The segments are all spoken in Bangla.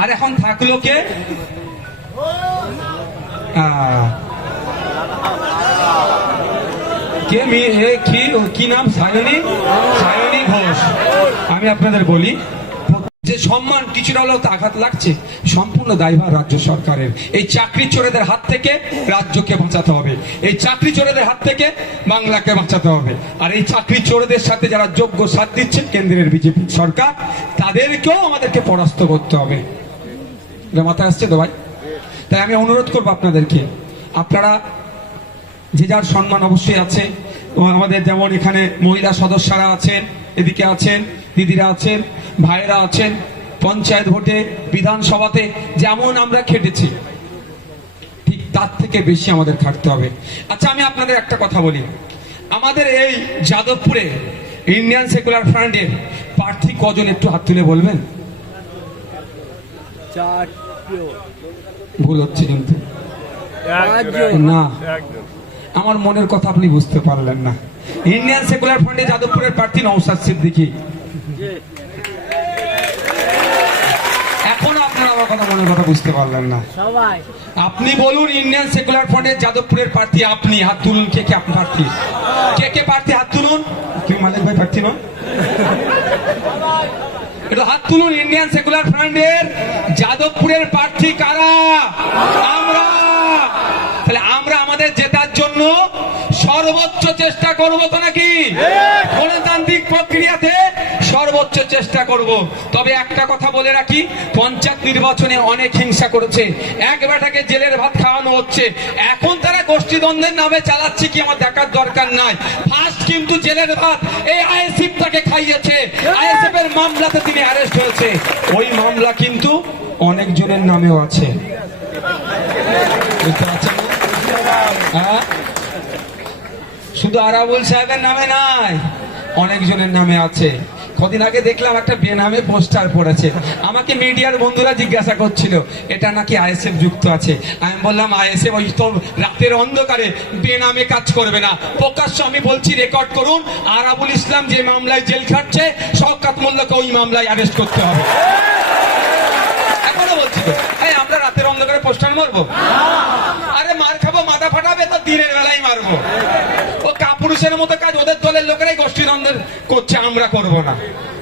আর এখন থাকল কে? কে কি নাম? সায়নী? সায়নী ঘোষ। আমি আপনাদের বলি, যে সম্মান কিছুটা হলেও তো আঘাত লাগছে, সম্পূর্ণ দায়ভার রাজ্য সরকারের। এই চাকরি চোরেদের হাত থেকে রাজ্যকে বাঁচাতে হবে। এই চাকরি চোরেদের হাত থেকে বাংলাকে বাঁচাতে হবে। আর এই চাকরি চোরেদের সাথে যারা যোগ্য সাথ দিচ্ছেন কেন্দ্রের বিজেপি সরকার, তাদেরকেও আমাদেরকে পরাস্ত করতে হবে। এটা মাথায় আসছে তো ভাই? তাই আমি অনুরোধ করব আপনাদেরকে। আপনারা যে যার সম্মান অবশ্যই আছে আমাদের যেমন এখানে মহিলা সদস্যরা আছেন, এদিকে আছেন, দিদিরা আছেন ভাইরা আছেন, পঞ্চায়েত ভোটে, বিধানসভাতে যেমন আমরা খেটেছি, ঠিক তার থেকে বেশি আমাদের খাটতে হবে। আচ্ছা আমি আপনাদের একটা কথা বলি। আমাদের এই যাদবপুরে, ইন্ডিয়ান সেকুলার ফ্রন্টের প্রার্থী কজন একটু হাত তুলে বলবেন? ভুল হচ্ছে কিন্তু। না। আমার মনের কথা আপনি বুঝতে পারলেন না। ইন্ডিয়ান সেকুলার ফ্রন্টে যাদবপুরের প্রার্থী নৌসাদ সিদ্দিকী। এখনও আপনারা আমার কথা মনের কথা বুঝতে পারলেন না। সবাই। আপনি বলুন ইন্ডিয়ান সেকুলার ফ্রন্টের যাদবপুরের প্রার্থী আপনি। হাত তুলুন কে কে আপনি প্রার্থী? কে কে প্রার্থী? হাত তুলুন। তুমি মালিক ভাই প্রার্থী নন একটু হাত তুলুন ইন্ডিয়ান সেকুলার ফ্রন্টের যাদবপুরের প্রার্থী কারা আমরা তাহলে আমরা আমাদের জেতার জন্য সর্বোচ্চ চেষ্টা করব তো নাকি? গণতান্ত্রিক প্রক্রিয়াতে সর্বোচ্চ চেষ্টা করব। তবে একটা কথা বলে রাখি পঞ্চায়েত নির্বাচনে অনেক হিংসা করেছে। এক বেটাকে জেলের ভাত খাওয়ানো হচ্ছে। এখন তারা গোষ্ঠীদ্বন্দ্বের নামে চালাচ্ছে কি আমার দেখার দরকার নাই। ফার্স্ট কিন্তু জেলের ভাত এই আইএসএফ তাকে খাইয়েছে। আইএসএফ এর মামলাতে তিনি অ্যারেস্ট হয়েছে। ওই মামলা কিন্তু অনেক জনের নামেও আছে। বুঝতে পারছেন হ্যাঁ? শুধু আরাবুল সাহেবের নামে নাই অনেকজনের নামে আছে। কদিন আগে দেখলাম একটা বেনামে পোস্টার পড়েছে। আমাকে মিডিয়ার বন্ধুরা জিজ্ঞাসা করছিল, এটা নাকি আইএসএফ যুক্ত আছে? আমি বললাম, আইএসএফ ওই তো রাতের অন্ধকারে বেনামে কাজ করবে না। প্রকাশ্য আমি বলছি, রেকর্ড করুন, আরাবুল ইসলাম যে মামলায় জেল খাটছে, শওকাত মোল্লাকে ওই মামলায় অ্যারেস্ট করতে হবে। এখনও বলছি তো আমরা রাতের অন্ধকারে পোস্টার মারবো? আরে মার খাব, মাথা ফাটাবে, তো দিনের বেলায় মারবো। ও কাপুরুষের মতো কাজ ওদের দলের লোকেরাই গোষ্ঠীদ্বন্দ্ব করছে, আমরা করব না।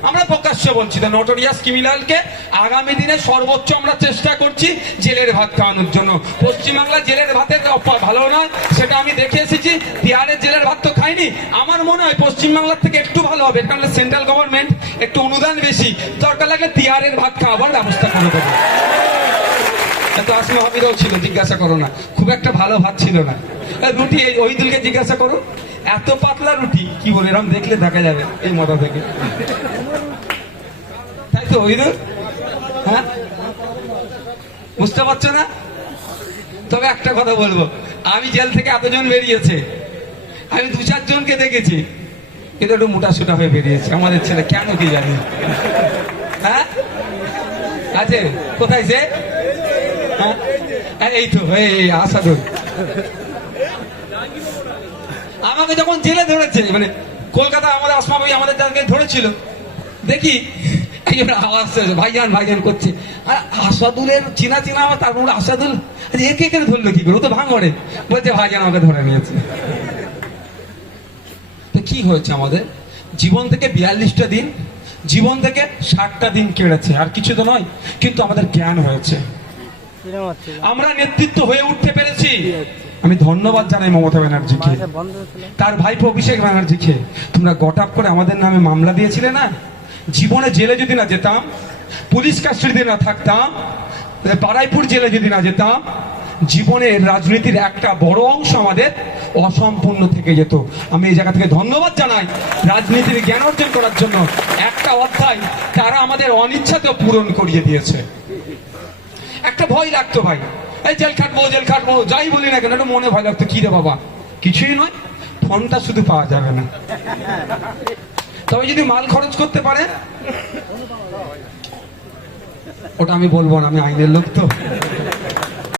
আমরা প্রকাশ্য বলছি তো নোটোরিয়াস ক্রিমিনালকে আগামী দিনে সর্বোচ্চ আমরা চেষ্টা করছি জেলের ভাত খাওয়ানোর জন্য। পশ্চিমবাংলা জেলের ভাতের ভালো না, সেটা আমি দেখে এসেছি। বিহারের জেলের ভাত তো খাইনি। আমার মনে হয় পশ্চিমবাংলার থেকে একটু ভালো হবে কারণ সেন্ট্রাল গভর্নমেন্ট একটু অনুদান বেশি। দরকার লাগলে তিহারের ভাত খাওয়াবার ব্যবস্থা করে দেবে। এত আসমা হাবিরাও ছিল, জিজ্ঞাসা করো না। খুব একটা ভালো ভাত ছিল না। রুটি ওই ওইদুলকে জিজ্ঞাসা করো। এত পাতলা রুটি কি বলে এরকম দেখলে দেখা যাবে এই মাথা থেকে। তাই তো ওইদুল হ্যাঁ? বুঝতে পারছ না? তবে একটা কথা বলব আমি জেল থেকে এতজন বেরিয়েছে আমি দু চারজনকে দেখেছি কিন্তু একটু মোটা সুটা হয়ে বেরিয়েছে। আমাদের ছেলে কেন কি জানি? হ্যাঁ? আছে? কোথায় সে? হ্যাঁ? এই তো এই, আসাদুল। আমাকে যখন জেলে ধরেছে মানে কলকাতা আমাদের আসমা ভাই আমাদের যাদেরকে ধরেছিল দেখি আওয়াজ ভাইজান ভাইজান করছে। আর আসাদুলের চিনা চিনা আমার তারপর আসাদুল একে ধরলো কি করে? ও তো বলছে ভাইজান আমাকে ধরে নিয়েছে। তো কি হয়েছে আমাদের? জীবন থেকে বিয়াল্লিশটা দিন জীবন থেকে ষাটটা দিন কেড়েছে আর কিছু তো নয় কিন্তু আমাদের জ্ঞান হয়েছে। আমরা নেতৃত্ব হয়ে উঠতে পেরেছি। আমি ধন্যবাদ জানাই মমতা ব্যানার্জিকে। তার ভাইপো অভিষেক ব্যানার্জিকে। তোমরা গটাপ করে আমাদের নামে মামলা দিয়েছিলে না? জীবনে জেলে যদি না যেতাম পুলিশ কাস্টডিতে না থাকতাম বারাইপুর জেলে যদি না যেতাম জীবনের রাজনীতির একটা বড় অংশ আমাদের অসম্পূর্ণ থেকে যেত। আমি এই জায়গা থেকে ধন্যবাদ জানাই রাজনীতির জ্ঞান অর্জন করার জন্য। একটা অধ্যায় তারা আমাদের অনিচ্ছাতেও পূরণ করিয়ে দিয়েছে। একটা ভয় লাগতো ভাই। এই জেল খাটবো জেল খাটবো, যাই বলি না কেন মনে ভয় লাগতো কি রে বাবা? কিছুই নয়, ফোনটা শুধু পাওয়া যাবে না। তবে যদি মাল খরচ করতে পারে, ওটা আমি বলব না, আমি আইনের লোক তো।